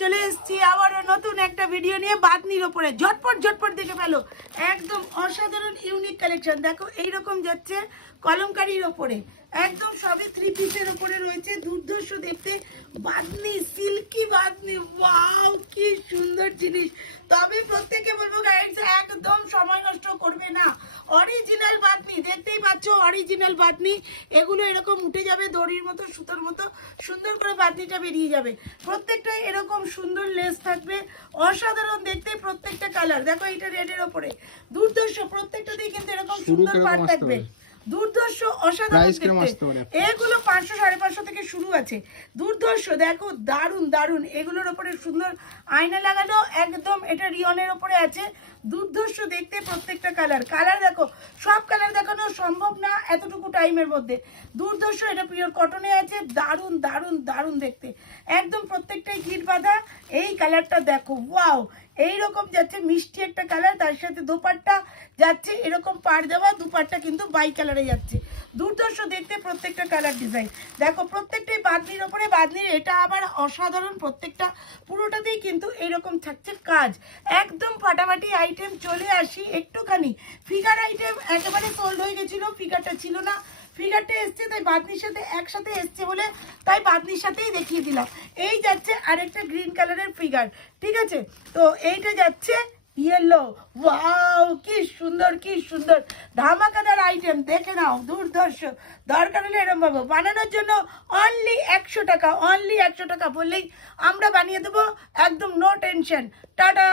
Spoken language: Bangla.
চলে এসেছি আবারও নতুন একটা ভিডিও নিয়ে বাতনির ওপরে। ঝটপট ঝটপট দেখে ফেলো, একদম অসাধারণ ইউনিক কালেকশন। দেখো এইরকম যাচ্ছে কলমকারির ওপরে, একদম সবই 3 পিসের ওপরে রয়েছে। দুর্ধর্ষ দেখতে বাতনি, সিল্কি বাতনি, ওয়াও কি সুন্দর জিনিস। তবে প্রত্যেকে বলবো গাইস, একদম সময় নষ্ট করবে না। অরিজিনাল বাতনি, দেখতেই পাচ্ছ অরিজিনাল বাতনি। এগুলো এরকম উঠে যাবে দড়ির মতো, সুতোর মতো সুন্দর করে বাতনিটা বেরিয়ে যাবে। প্রত্যেকটা এরকম সুন্দর লেস থাকবে, অসাধারণ দেখতে। প্রত্যেকটা কালার দেখো, এটা রেডের ওপরে দুর্ধর্ষ, প্রত্যেকটাতেই কিন্তু এরকম সুন্দর পাট থাকবে। দুর্ধর্ষ, অসাধারণ দেখতে। এগুলো 500 550 থেকে শুরু আছে। দুর্ধর্ষ দেখো, দারুন দারুন। এগুলোর ওপরে সুন্দর আয়না লাগানো, একদম এটা রিয়নের ওপরে আছে। দুর্ধর্ষ দেখতে প্রত্যেকটা কালার। কালার দেখো, সব কালার দেখানো সম্ভব না এতটুকু টাইমের মধ্যে। দুর্ধর্ষ, এটা পিওর কটনে আছে। দারুন দারুন দারুন দেখতে, একদম প্রত্যেকটাই গিট বাঁধা। এই কালারটা দেখো, ওয়াও এইরকম যাচ্ছে মিষ্টি একটা কালার। তার সাথে দোপাট্টা যাচ্ছে এরকম পাড় দেওয়া, দুপাট্টা কিন্তু বাই কালারে যাচ্ছে। দুর্ধর্ষ দেখতে প্রত্যেকটা কালার ডিজাইন। দেখো প্রত্যেকটাই বাদনির ওপরে। বাদনির এটা আবার অসাধারণ, প্রত্যেকটা পুরোটাতেই কিন্তু এইরকম থাকছে কাজ। একদম ফাটাফাটি আইটেম। চলে আসি একটুখানি ফিগার আইটেম, একেবারে সোল্ড হয়ে গেছিল, ফিগারটা ছিল না। ফিগারটা এসছে তাই বাদনির সাথে একসাথে এসছে বলে তাই বাদনির সাথেই দেখিয়ে দিলাম। এই যাচ্ছে আরেকটা গ্রিন কালারের ফিগার, ঠিক আছে? তো এইটা যাচ্ছে ইয়েলো। ওয়াও কি সুন্দর, কি সুন্দর ধামাকাদার আইটেম। দেখে নাও, দুর্ধর্ষ। দরকার হলে এরকম ভাবে বানানোর জন্য অনলি 100 টাকা, অনলি 100 টাকা বললেই আমরা বানিয়ে দেবো, একদম নো টেনশন। টাটা।